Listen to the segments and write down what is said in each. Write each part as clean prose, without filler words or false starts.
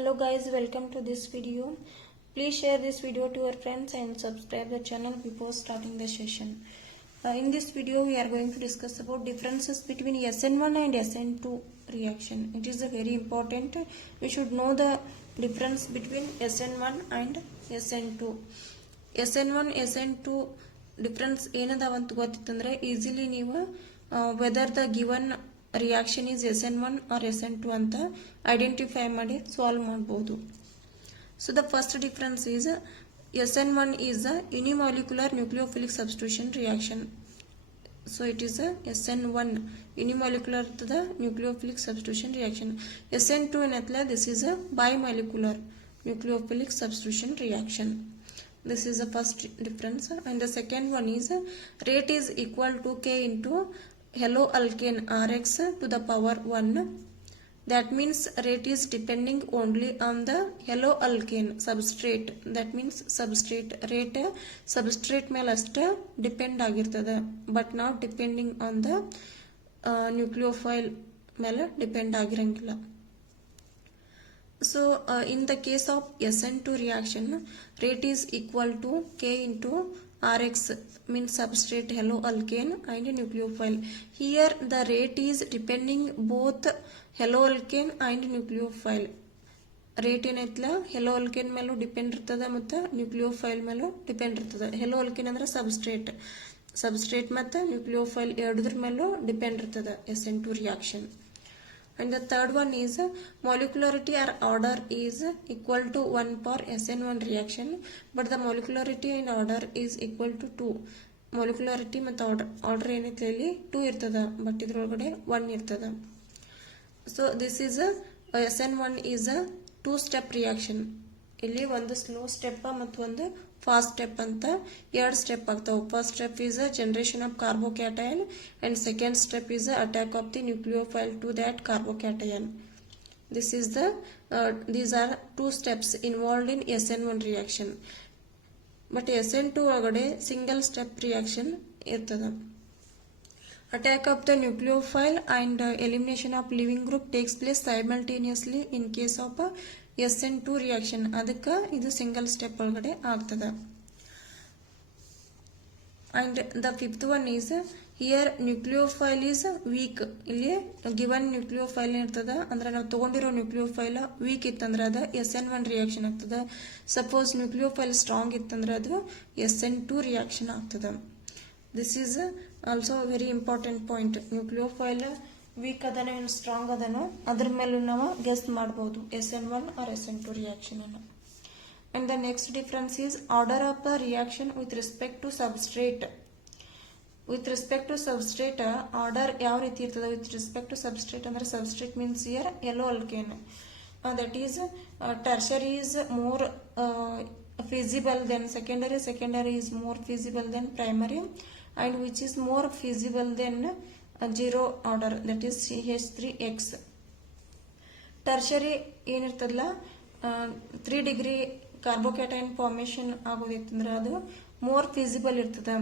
Hello guys, welcome to this video. Please share this video to your friends and subscribe the channel before starting the session. In this video we are going to discuss about differences between SN1 and SN2 reaction. It is very important. We should know the difference between SN1 and SN2. SN1 SN2 difference ಏನದಾವಂತ ಗೊತ್ತಿತ್ತಂದ್ರೆ easily ನೀವು whether the given reaction is SN1 or SN2 ಅಂತ identify ಮಾಡಿ solve ಮಾಡಬಹುದು. So the first difference is SN1 is a unimolecular nucleophilic substitution reaction. So it is a SN1 unimolecular to the nucleophilic substitution reaction. SN2 in this is a bimolecular nucleophilic substitution reaction. This is the first difference, and the second one is rate is equal to K into hello alkane Rx to the power 1. That means rate is depending only on the hello alkane substrate. That means substrate rate substrate ಮೇಲೆ ಅಷ್ಟೇ depend ಆಗಿರ್ತದೆ, but not depending on the nucleophile ಮೇಲೆ depend ಆಗಿರಂಗಿಲ್ಲ. So in the case of SN2 reaction, rate is equal to K into Rx means substrate hello alkane and nucleophile. Here the rate is depending both hello alkane and nucleophile. Rate ಏನೈತಲ್ಲ hello alkane ಮೇಲೂ depend ಇರ್ತದೆ ಮತ್ತು nucleophile ಮೇಲೂ depend ಇರ್ತದೆ. hello alkane ಅಂದ್ರೆ substrate ಮತ್ತು nucleophile ಎರಡದ್ರ ಮೇಲೂ depend ಇರ್ತದೆ SN2 reaction. And the third one is molecularity or order is equal to 1 for SN1 reaction, but the molecularity and order is equal to 2. Molecularity ಮತ್ತು order ಏನೈತೆ ಇಲ್ಲಿ 2 ಇರ್ತದೆ, but ಇದ್ರೊಳಗಡೆ 1 ಇರ್ತದೆ. So this is SN1 is a 2-step reaction. ಇಲ್ಲಿ ಒಂದು slow step ಮತ್ತು ಒಂದು ಫಾಸ್ಟ್ ಸ್ಟೆಪ್ ಅಂತ ಎರಡು ಸ್ಟೆಪ್ ಆಗ್ತಾವೆ. First step is generation of carbocation and second step is attack of the nucleophile to that carbocation. These are two steps involved in SN1 reaction. But SN2 ಒಳಗಡೆ single step reaction ಇರ್ತದೆ. Attack of the nucleophile and elimination of leaving group takes place simultaneously in case of SN2 reaction. ಅದಕ್ಕೆ ಇದು single step ಒಳಗಡೆ ಆಗ್ತದೆ. And the fifth one is here nucleophile is weak. ಇಲ್ಲಿ given nucleophile ಇರ್ತದ ಅಂದ್ರೆ ನಾವು ತಗೊಂಡಿರೋ ನ್ಯೂಕ್ಲಿಯೋಫೈಲ್ ವೀಕ್ ಇತ್ತಂದ್ರೆ ಅದು SN1 ರಿಯಾಕ್ಷನ್ ಆಗ್ತದೆ. ಸಪೋಸ್ ನ್ಯೂಕ್ಲಿಯೋಫೈಲ್ ಸ್ಟ್ರಾಂಗ್ ಇತ್ತಂದ್ರೆ ಅದು SN2 ರಿಯಾಕ್ಷನ್ ಆಗ್ತದೆ. This is also very important point. Nucleophile weak ಅದನೋ ಏನು ಸ್ಟ್ರಾಂಗ್ ಅದನೋ ಅದ್ರ ಮೇಲೂ ನಾವು ಗೆಸ್ ಮಾಡಬಹುದು SN1 or SN2 ರಿಯಾಕ್ಷನ್ ಅನ್ನು. And the next difference is order of the reaction with respect to substrate. With respect to substrate order ಯಾವ ರೀತಿ ಇರ್ತದೆ? with respect to substrate ಅಂದ್ರೆ substrate means here yellow alkane. That is tertiary is more feasible than secondary is more feasible than primary, and which is more feasible than zero order, that is CH3X. Tertiary ಏನಿರ್ತದಲ್ಲ 3 degree carbocation formation ಆಗೋದಿತ್ತಂದ್ರೆ ಅದು more feasible ಇರ್ತದೆ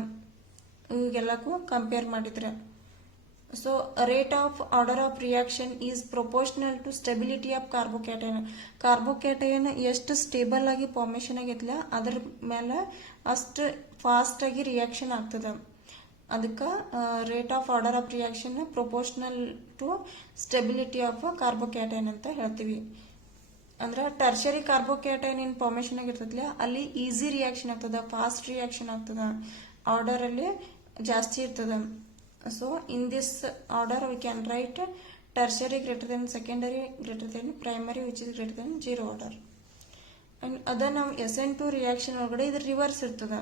ಇವೆಲ್ಲಕ್ಕೂ compare ಮಾಡಿದ್ರೆ. So rate of order of reaction is proportional to stability of carbocation ಎಷ್ಟು stable ಆಗಿ formation ಆಗೈತಿಲ್ಲ ಅದ್ರ ಮೇಲೆ ಅಷ್ಟು ಫಾಸ್ಟ್ ಆಗಿ ರಿಯಾಕ್ಷನ್ ಆಗ್ತದೆ. ಅದಕ್ಕೆ rate of order of reaction proportional to stability of carbocation ಅಂತ ಹೇಳ್ತೀವಿ. ಅಂದ್ರೆ ಟರ್ಷರಿ ಕಾರ್ಬೋಕ್ಯಾಟೈನ್ ಇನ್ ಫಾರ್ಮೇಶನ್ ಆಗಿರ್ತದಲ್ಲ ಅಲ್ಲಿ ಈಸಿ ರಿಯಾಕ್ಷನ್ ಆಗ್ತದ, ಫಾಸ್ಟ್ ರಿಯಾಕ್ಷನ್ ಆಗ್ತದ, ಆರ್ಡರ್ ಅಲ್ಲಿ ಜಾಸ್ತಿ ಇರ್ತದ. So in this order we can write tertiary greater than secondary greater than primary which is greater than zero order. And ಅದ ನಾವು SN2 ರಿಯಾಕ್ಷನ್ ಒಳಗಡೆ ಇದು ರಿವರ್ಸ್ ಇರ್ತದ.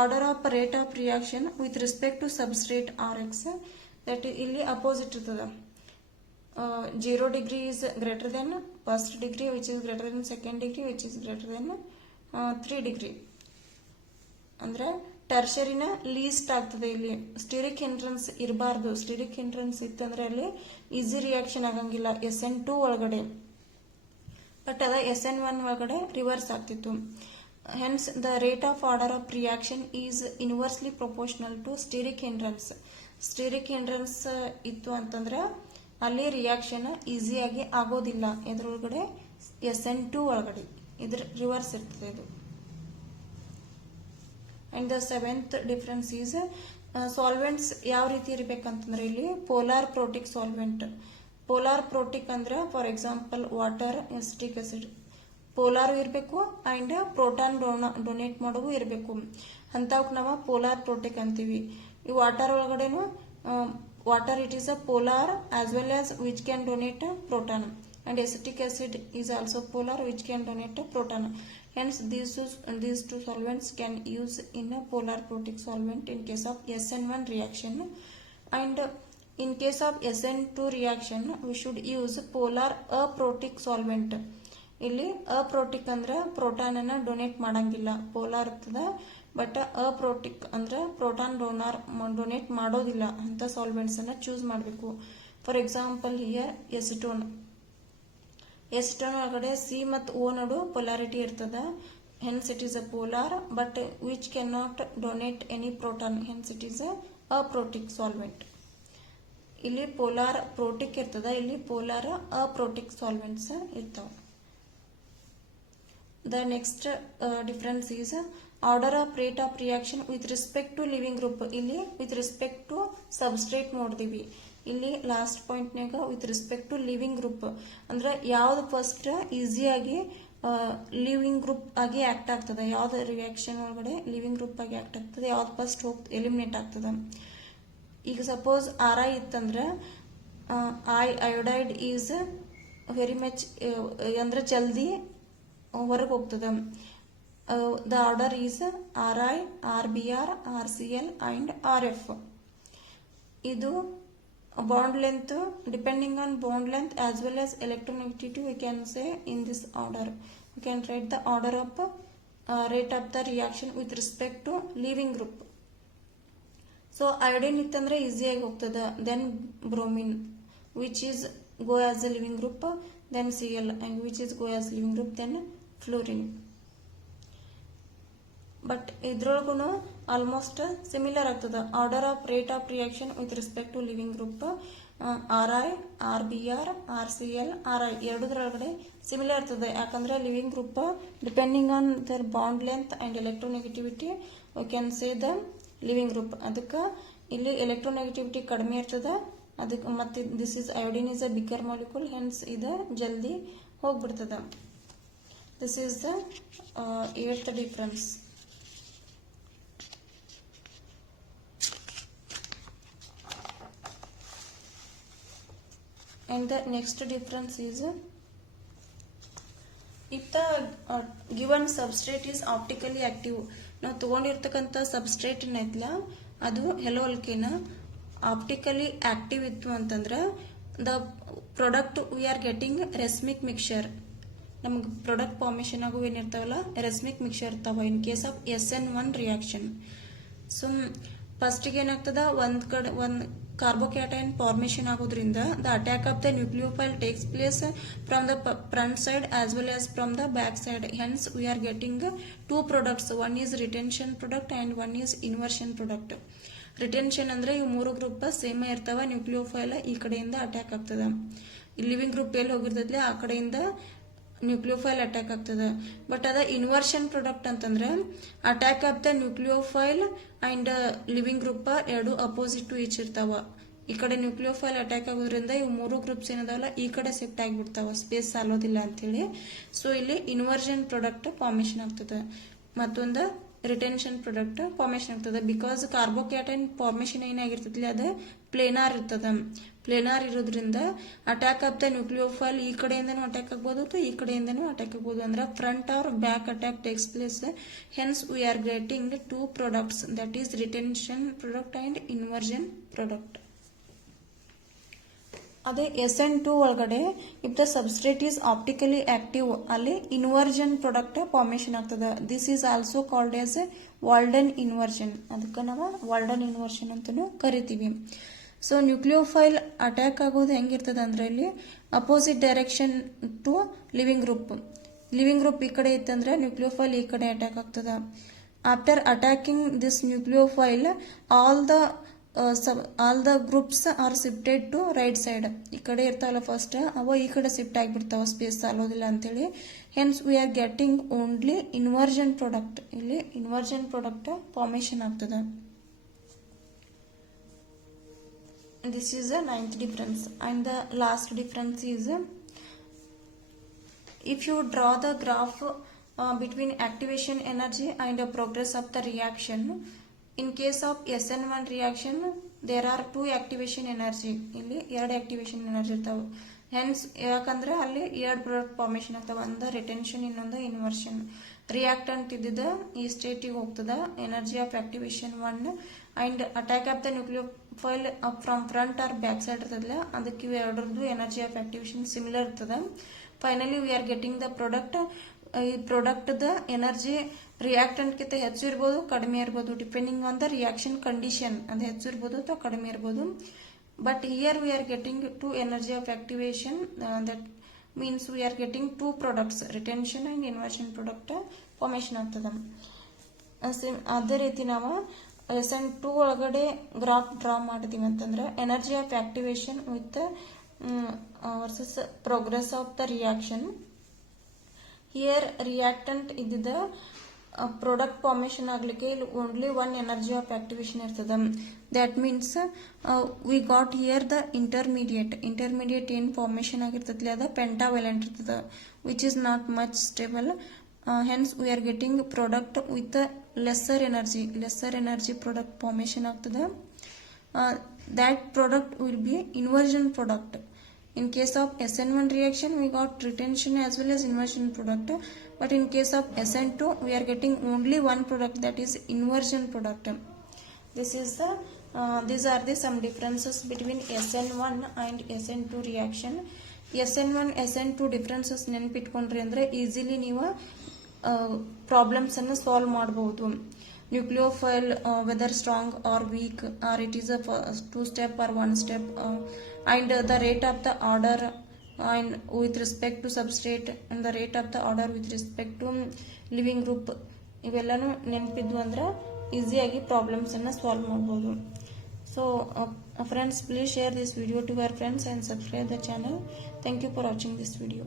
Order of rate of reaction with respect to substrate Rx that ಇಲ್ಲಿ opposite ಇರ್ತದ. 0 degree is greater than first degree which is greater than second degree which is greater than 3 degree. ಅಂದ್ರೆ ಟರ್ಷರಿನ list ಆಗ್ತದೆ. ಇಲ್ಲಿ ಸ್ಟಿರಿಕ್ hindrance ಇರಬಾರ್ದು. ಸ್ಟಿರಿಕ್ hindrance ಇತ್ತಂದ್ರೆ ಅಲ್ಲಿ easy reaction ಆಗಂಗಿಲ್ಲ SN2 ಒಳಗಡೆ, ಬಟ್ ಅದ SN1 ಒಳಗಡೆ ರಿವರ್ಸ್ ಆಗ್ತಿತ್ತು. Hence the rate of order of reaction is inversely proportional to steric hindrance. Steric hindrance ಇತ್ತು ಅಂತಂದ್ರೆ ಅಲ್ಲಿ ರಿಯಾಕ್ಷನ್ ಈಸಿಯಾಗಿ ಆಗೋದಿಲ್ಲ ಇದ್ರೊಳಗಡೆ SN2 ಒಳಗಡೆ ಇದ್ರ ರಿವರ್ಸ್ ಇರ್ತದೆ ಇದು. And the seventh difference is solvents ಯಾವ ರೀತಿ ಇರಬೇಕಂತಂದ್ರೆ ಇಲ್ಲಿ polar protic solvent. Polar protic ಅಂದ್ರೆ for example water, acetic acid polar ಇರಬೇಕು ಅಂಡ್ ಪ್ರೋಟಾನ್ ಡೊನೇಟ್ ಮಾಡೋವು ಇರಬೇಕು. ಅಂತವಕ್ಕೆ ನಾವು ಪೋಲಾರ್ ಪ್ರೋಟಿಕ್ ಅಂತೀವಿ. ಈ ವಾಟರ್ ಒಳಗಡೆನು water it is a polar as well as which can donate proton, and acetic acid is also polar which can donate proton. Hence, these two solvents can use in a polar protic solvent in case of SN1 reaction, and in case of SN2 reaction we should use polar aprotic solvent. ಇಲ್ಲಿ ಅಪ್ರೋಟಿಕ್ ಅಂದ್ರೆ proton ಅನ್ನ donate ಮಾಡಂಗಿಲ್ಲ, polar ಇರ್ತದ. But ಅಪ್ರೋಟಿಕ್ ಅಂದ್ರೆ proton donate ಮಾಡೋದಿಲ್ಲ ಅಂತ solvents ಅನ್ನ choose ಮಾಡಬೇಕು. ಫಾರ್ ಎಕ್ಸಾಂಪಲ್ ಹಿಯರ್ ಎಸಿಟೋನ್ ಒಳಗಡೆ ಸಿ ಮತ್ತು ಓ ನಡು ಪೊಲಾರಿಟಿ ಇರ್ತದ. Hence it is a polar but which can not donate any proton, hence it is ಅಪ್ರೋಟಿಕ್ solvent. ಇಲ್ಲಿ ಪೋಲಾರ್ ಪ್ರೋಟಿಕ್ ಇರ್ತದ, ಇಲ್ಲಿ ಪೋಲಾರ್ ಅಪ್ರೋಟಿಕ್ ಸಾಲ್ವೆಂಟ್ಸ್ ಇರ್ತಾವ. The next difference is order of rate of reaction with respect to living group. ಇಲ್ಲಿ with respect to substrate ನೋಡಿದೀವಿ. ಇಲ್ಲಿ last point ನಾಗ with respect to living group ಅಂದ್ರೆ ಯಾವ್ದು ಫಸ್ಟ್ ಈಸಿಯಾಗಿ ಲಿವಿಂಗ್ ಗ್ರೂಪ್ ಆಗಿ ಆಕ್ಟ್ ಆಗ್ತದೆ, ಯಾವ್ದು ರಿಯಾಕ್ಷನ್ ಒಳಗಡೆ ಲಿವಿಂಗ್ ಗ್ರೂಪ್ ಆಗಿ ಆಕ್ಟ್ ಆಗ್ತದೆ, ಯಾವ್ದು ಫಸ್ಟ್ ಎಲಿಮಿನೇಟ್ ಆಗ್ತದೆ. ಈಗ ಸಪೋಸ್ RI ಇತ್ತಂದ್ರೆ ಅಯೋಡೈಡ್ ಈಸ್ ವೆರಿ ಮಚ್ ಅಂದ್ರೆ ಜಲ್ದಿ ಹೊರಗೆ ಹೋಗ್ತದೆ. The order is RI, RBr, RCl and RF. ಇದು bond length, depending on bond length as well as electronegativity, we can say in this order. We can write the order of rate of the reaction with respect to leaving group. So iodine ittandre easy agi hogtada, then bromine which is go as a living group, then Cl and which is go as living group, then fluorine. But ಇದ್ರೊಳಗೂ almost similar ಆಗ್ತದೆ. Order of rate of reaction with respect to living group RI, RBr, RCl, RI ಎರಡರೊಳಗಡೆ similar ಇರ್ತದೆ. ಯಾಕಂದ್ರೆ living group depending on their bond length and electronegativity we can say the living group. ಅದಕ್ಕೆ ಇಲ್ಲಿ electronegativity ಕಡಿಮೆ ಇರ್ತದೆ. ಅದಕ್ಕೆ ಮತ್ತೆ this is iodine is a bigger molecule, hence ಇದು ಜಲ್ದಿ ಹೋಗ್ಬಿಡ್ತದೆ. This is the 8th difference. And the next difference is if the given substrate is optically active. ನಾವು ತಗೊಂಡಿರ್ತಕ್ಕಂಥ ಸಬ್ಸ್ಟ್ರೇಟ್ ಏನೈತಲ್ಲ ಅದು ಹೆಲೋ ಅಲ್ಕೇನ ಆಪ್ಟಿಕಲಿ ಆಕ್ಟಿವ್ ಇತ್ತು ಅಂತಂದ್ರೆ the product we are getting racemic mixture. ನಮ್ಗೆ product formation ಆಗು ಏನಿರ್ತಾವಲ್ಲ ರೆಸ್ಮಿಕ್ ಮಿಕ್ಸ್ಚರ್ ಇರ್ತಾವ in case of SN1 reaction. So ಫಸ್ಟಿಗೆ ಏನಾಗ್ತದ ಒಂದ್ ಕಾರ್ಬೋಕ್ಯಾಟೈನ್ ಫಾರ್ಮೇಶನ್ ಆಗೋದ್ರಿಂದ the attack of the nucleophile takes place from the front side as well as from the back side. Hence we are getting two products, one is retention product and one is inversion product. Retention ಅಂದ್ರೆ ಇವು ಮೂರು group same ಇರ್ತಾವ, nucleophile ಈ ಕಡೆಯಿಂದ attack ಆಗ್ತದ. Living group ಎಲ್ಲಿ ಹೋಗಿರ್ತದ್ಲೆ ಆ ಕಡೆಯಿಂದ ನ್ಯೂಕ್ಲಿಯೋಫೈಲ್ ಅಟ್ಯಾಕ್ ಆಗ್ತದ. ಬಟ್ ಅದ ಇನ್ವರ್ಷನ್ ಪ್ರಾಡಕ್ಟ್ ಅಂತಂದ್ರೆ attack of the nucleophile and living group ಎರಡು ಅಪೋಸಿಟ್ ಟು ಈಚ್ ಇರ್ತಾವ. ಈ ಕಡೆ ನ್ಯೂಕ್ಲಿಯೋಫೈಲ್ ಅಟ್ಯಾಕ್ ಆಗೋದ್ರಿಂದ ಇವು ಮೂರು ಗ್ರೂಪ್ಸ್ ಏನದಾವಲ್ಲ ಈ ಕಡೆ ಶಿಫ್ಟ್ ಆಗಿಬಿಡ್ತಾವ, ಸ್ಪೇಸ್ ಸಾಲೋದಿಲ್ಲ ಅಂತೇಳಿ. ಸೊ ಇಲ್ಲಿ ಇನ್ವರ್ಷನ್ ಪ್ರಾಡಕ್ಟ್ ಫಾರ್ಮೇಶನ್ ಆಗ್ತದೆ, ಮತ್ತೊಂದು ರಿಟೆನ್ಷನ್ ಪ್ರಾಡಕ್ಟ್ ಫಾರ್ಮೇಶನ್ ಆಗ್ತದೆ. ಬಿಕಾಸ್ ಕಾರ್ಬೋಕ್ಯಾಟೈನ್ ಫಾರ್ಮೇಶನ್ ಏನಾಗಿರ್ತದೆ ಅದು ಪ್ಲೇನಾರ್ ಇರ್ತದ. ಪ್ಲೇನಾರ್ ಇರೋದ್ರಿಂದ ಅಟ್ಯಾಕ್ ಆಫ್ ದ ನ್ಯೂಕ್ಲಿಯೋಫೈಲ್ ಈ ಕಡೆಯಿಂದನೂ ಅಟ್ಯಾಕ್ ಆಗ್ಬೋದು ಅಥವಾ ಈ ಕಡೆಯಿಂದನೂ ಅಟ್ಯಾಕ್ ಆಗ್ಬೋದು. ಅಂದ್ರೆ front or back attack takes place. Hence we are getting two products, that is retention product and inversion product. ಅದೇ SN2 ಒಳಗಡೆ if the substrate is optically active ಅಲ್ಲಿ ಇನ್ವರ್ಷನ್ ಪ್ರಾಡಕ್ಟ್ ಫಾರ್ಮೇಶನ್ ಆಗ್ತದ. This is also called as Walden inversion. ಅದಕ್ಕೆ ನಾವು ವಾಲ್ಡನ್ inversion ಅಂತಾನೂ ಕರಿತೀವಿ. So nucleophile attack ಆಗೋದು ಹೆಂಗಿರ್ತದ ಅಂದ್ರೆ ಇಲ್ಲಿ opposite direction to living group. Leaving group ಈ ಕಡೆ ಇತ್ತಂದ್ರೆ ನ್ಯೂಕ್ಲಿಯೋಫೈಲ್ ಈ ಕಡೆ ಅಟ್ಯಾಕ್ ಆಗ್ತದ. After attacking this nucleophile all the all the groups are shifted to right side. ಈ ಕಡೆ ಇರ್ತಾವಲ್ಲ ಫಸ್ಟ್ ಅವ ಈ ಕಡೆ ಶಿಫ್ಟ್ ಆಗಿಬಿಡ್ತಾವ, ಸ್ಪೇಸ್ ಸಾಲೋದಿಲ್ಲ ಅಂತೇಳಿ. Hence we are getting only inversion product. ಇಲ್ಲಿ ಇನ್ವರ್ಜನ್ ಪ್ರಾಡಕ್ಟ್ ಫಾರ್ಮೇಶನ್ ಆಗ್ತದೆ. This is the 9th difference, and the last difference is if you draw the graph between activation energy and the progress of the reaction. In case of SN1 reaction there are 2 activation energy. ಇಲ್ಲಿ 2 activation energy ಇರ್ತಾವೆ. Hence ಯಾಕಂದ್ರೆ ಅಲ್ಲಿ 2 product formation ಆಗ್ತಾವ, ಒಂದು retention ಇನ್ನೊಂದು inversion. Reactant ಇದ್ದಿದ್ದ ಈ ಸ್ಟೇಟಿಗೆ ಹೋಗ್ತದ energy of activation 1 and attack of the nucleophile from front or back side ಇರ್ತದಲ್ಲ, ಅದಕ್ಕೆ ಇವೆರಡರದ್ದು ಎನರ್ಜಿ ಆಫ್ ಆಕ್ಟಿವೇಶನ್ ಸಿಮಿಲರ್ ಇರ್ತದ. Finally we are getting the product. ಈ ಪ್ರಾಡಕ್ಟ್ ದ ಎನರ್ಜಿ ರಿಯಾಕ್ಟೆಂಟ್ ಕಿಂತ ಹೆಚ್ಚು ಇರ್ಬೋದು, ಕಡಿಮೆ ಇರ್ಬೋದು, depending on the reaction condition. ಅದು ಹೆಚ್ಚು ಇರ್ಬೋದು ಅಥವಾ ಕಡಿಮೆ ಇರ್ಬೋದು. But here we are getting 2 energy of activation. That means we are getting 2 products, retention and inversion product formation ಆಗ್ತದೆ. ಅದೇ ರೀತಿ ನಾವು SN2 ಒಳಗಡೆ ಗ್ರಾಫ್ ಡ್ರಾ ಮಾಡಿದೀವಿ ಅಂತಂದ್ರೆ energy of activation with versus progress of the reaction. Here reactant ಇದ್ದಿದ್ದ product formation ಆಗ್ಲಿಕ್ಕೆ ಇಲ್ಲಿ ಓನ್ಲಿ 1 ಎನರ್ಜಿ ಆಫ್ ಆಕ್ಟಿವೇಶನ್ ಇರ್ತದ. That means we got here the intermediate ಏನ್ ಫಾರ್ಮೇಶನ್ ಆಗಿರ್ತೈತಿ ಅದ ಪೆಂಟಾವೆಲೆಂಟ್ ಇರ್ತದ, which is not much stable. Hence we are getting product with lesser energy product formation ಆಗ್ತದ. that product will be inversion product. In case of SN1 reaction we got retention as well as inversion product, but in case of SN2 we are getting only one product, that is inversion product. These are the some differences between SN1 and SN2 reaction. SN1 SN2 differences ನೆನಪಿಟ್ಕೊಂಡ್ರಿ ಅಂದ್ರೆ easily ನೀವು problems ಅನ್ನು solve ಮಾಡಬಹುದು. Nucleophile whether strong or weak, or it is a 2 step or 1 step, and the rate of the order and with respect to substrate, and the rate of the order with respect to living group. ಇವೆಲ್ಲನೂ ನೆನಪಿದ್ವು ಅಂದ್ರೆ ಈಸಿಯಾಗಿ problems ಅನ್ನ solve ಮಾಡಬಹುದು. So friends, please share this video to your friends and subscribe the channel. Thank you for watching this video.